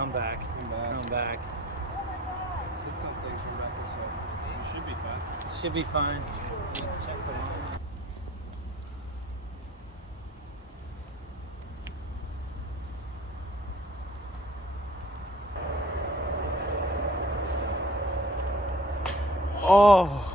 come back. Come back. Did something, come back this way. You should be fine. Should be fine. Check the line. Oh.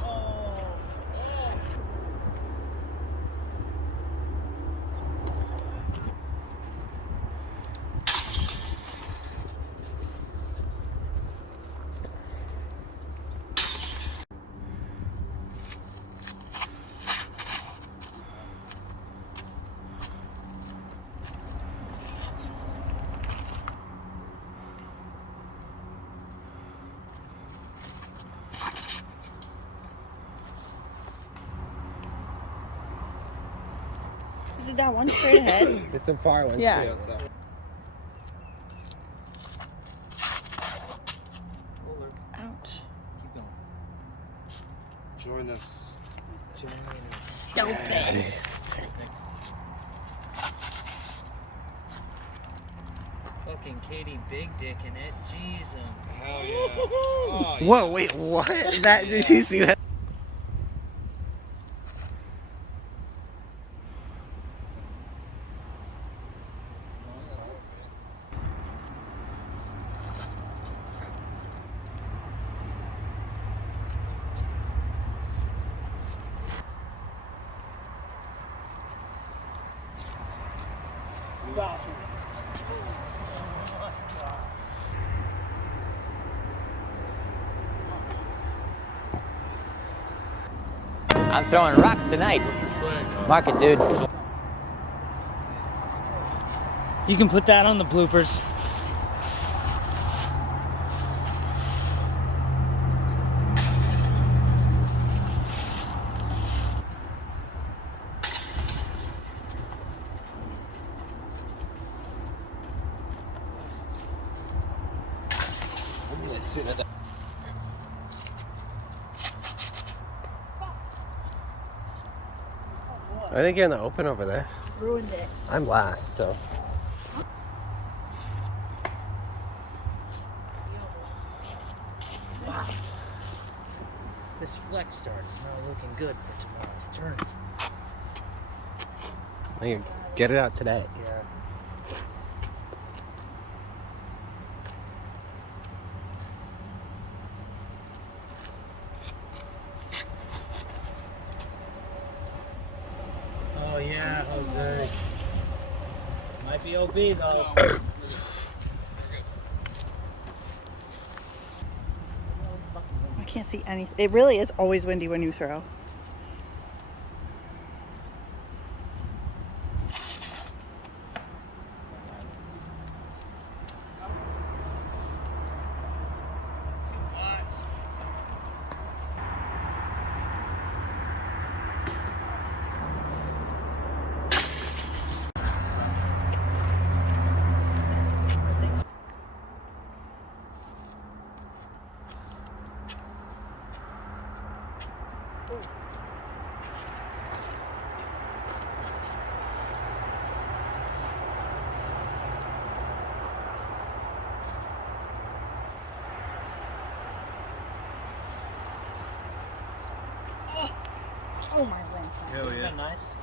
Is it that one straight ahead? It's a far one. Yeah. Yeah, so. Ouch. Keep going. Join us. Stupid. Fucking Katie Big Dick in it. Jeez. Hell yeah. Oh, yeah. Whoa, wait, what? That did you see that? I'm throwing rocks tonight. Mark it, dude. You can put that on the bloopers. As soon as I think you're in the open over there. Ruined it. I'm last, so. Wow. This flex start's not looking good for tomorrow's turn. I can get it out today. Yeah. Oh yeah, Jose. Might be OB though. I can't see anything. It really is always windy when you throw. Oh my god. Hell Isn't yeah. that nice?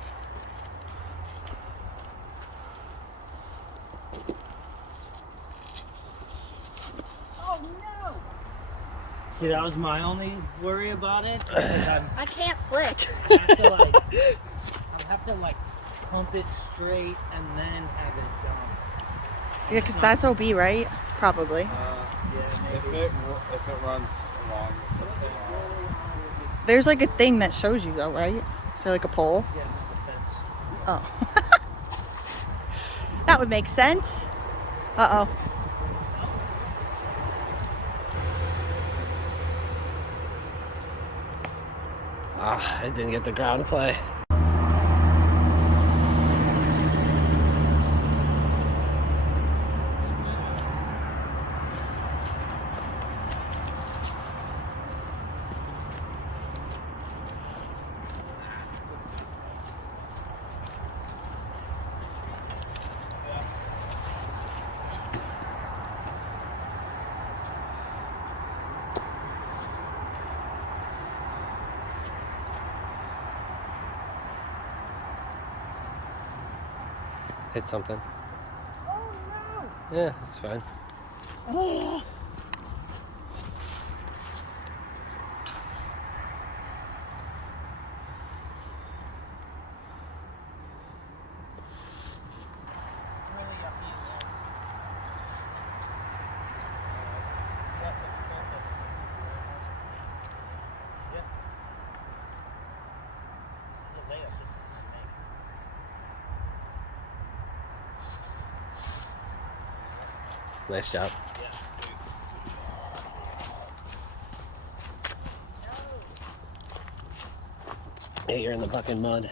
Oh no! See, that was my only worry about it. Because I can't flick. I have to like pump it straight and then have it down. Yeah, because that's OB, right? Probably. Yeah, If maybe. it runs along, There's like a thing that shows you though, right? Is there like a pole? Yeah, not the fence. Oh. That would make sense. Uh-oh. Ah, I didn't get the ground play. hit something. Oh no! Yeah, it's fine. Oh. It's really upbeat. Lots of content. Yeah. This is a layup. This is a thing. Nice job. Yeah. Yeah, you're in the fucking mud.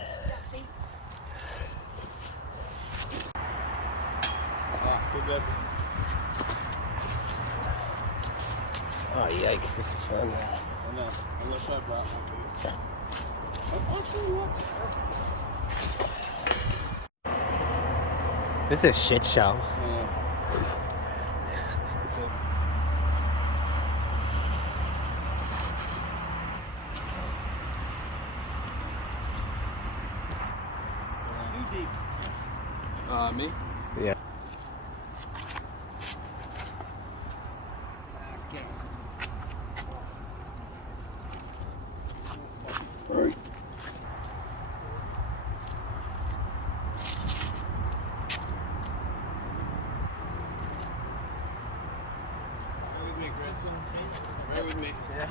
Good, good. Oh, yikes, this is fun. I know. Unless I brought my boots. I'm actually not terrible. This is shit show. Too deep. Me? Yeah. Okay. Right with me, Chris. Right with me. Yeah.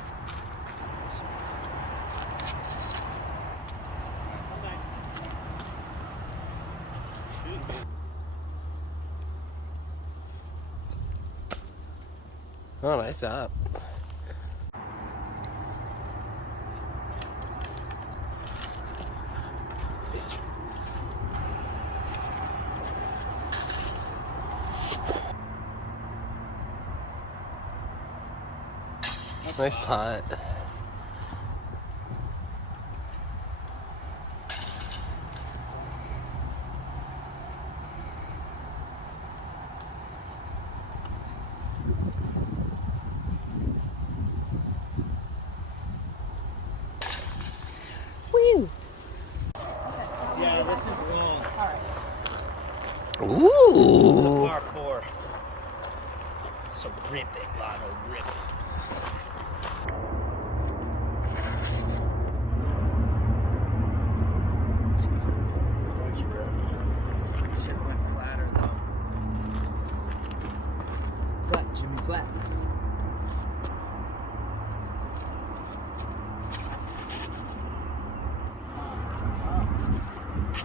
Oh, nice up. Nice putt. Woo! Yeah, this is wrong. This is a Ooh! par 4. So rip it, Lotto, rip it. Should've went flatter though. Flat, Jimmy, flat.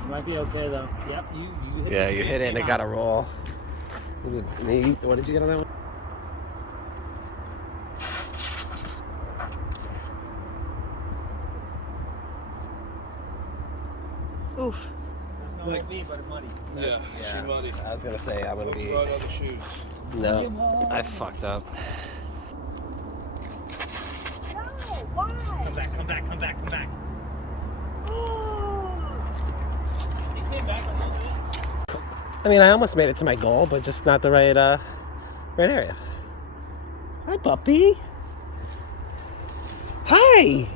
Might be okay though. Yep, you hit Yeah, it. you hit it and it got a roll. Was it me? What did you get on that one? Oof. No OB, but muddy. Yeah, she muddy. I was gonna say I'm gonna be. Brought other shoes. No, I fucked up. No, why? Come back, come back, come back, come back. He came back a little bit. I mean, I almost made it to my goal, but just not the right area. Hi, puppy. Hi.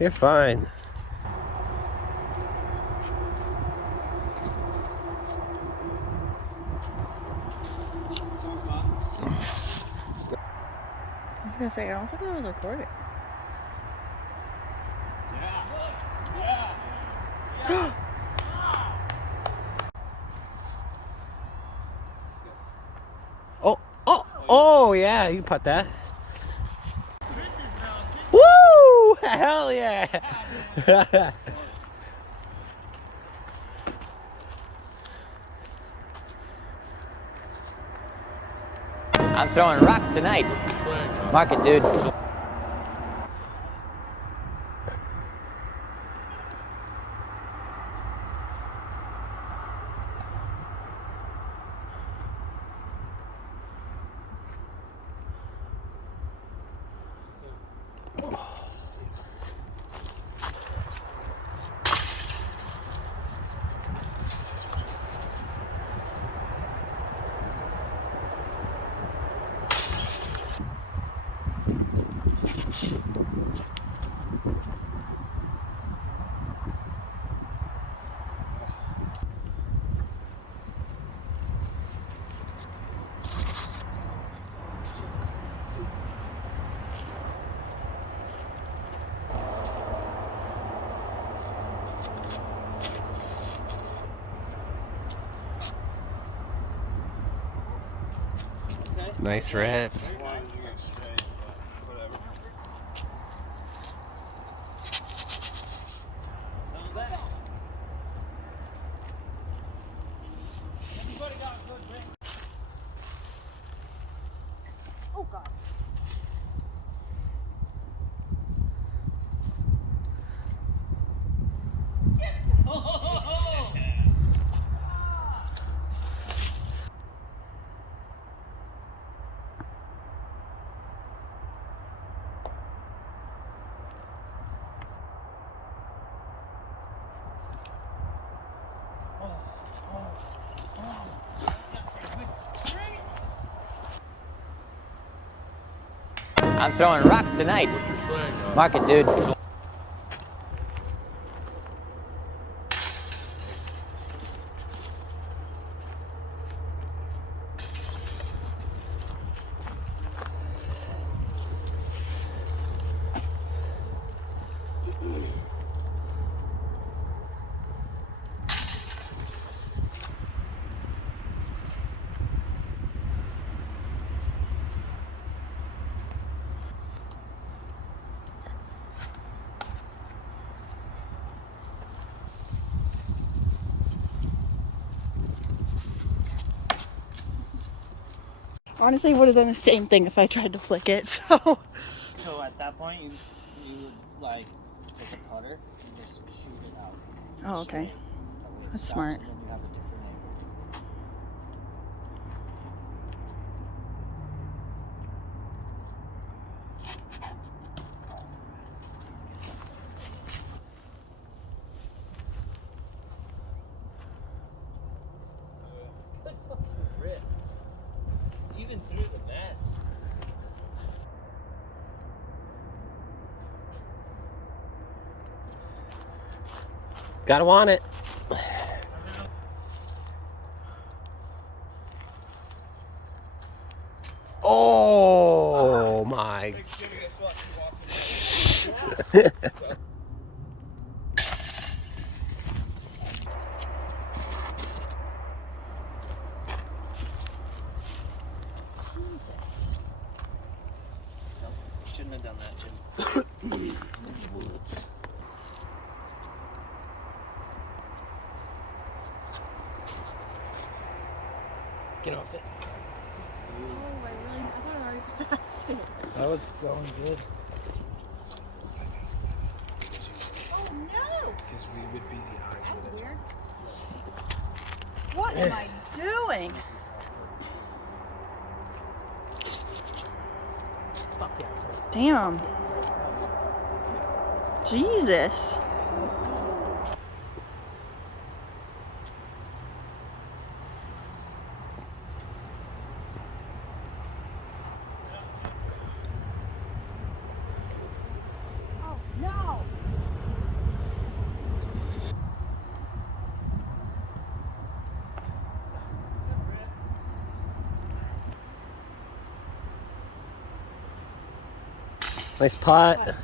You're fine. I was gonna say, I don't think I was recording. Oh, yeah, you put that. Woo! Hell yeah! I'm throwing rocks tonight. Mark it, dude. Nice rip. I wanted to get straight, but whatever. Oh God. I'm throwing rocks tonight. Mark it, dude. Honestly, I would have done the same thing if I tried to flick it. So. So at that point, you would like take a putter and just shoot it out. Oh, okay. That way it That's stops, smart. And then you have a different angle. Good fucking rip. Even through the mess. Gotta want it. Oh my. Shouldn't have done that, Jim. In the woods. Get off it. That was going good. Oh no! Because we would be the eyes with it. What am I doing? Fuck yeah. Damn. Jesus. Oh no. Nice putt.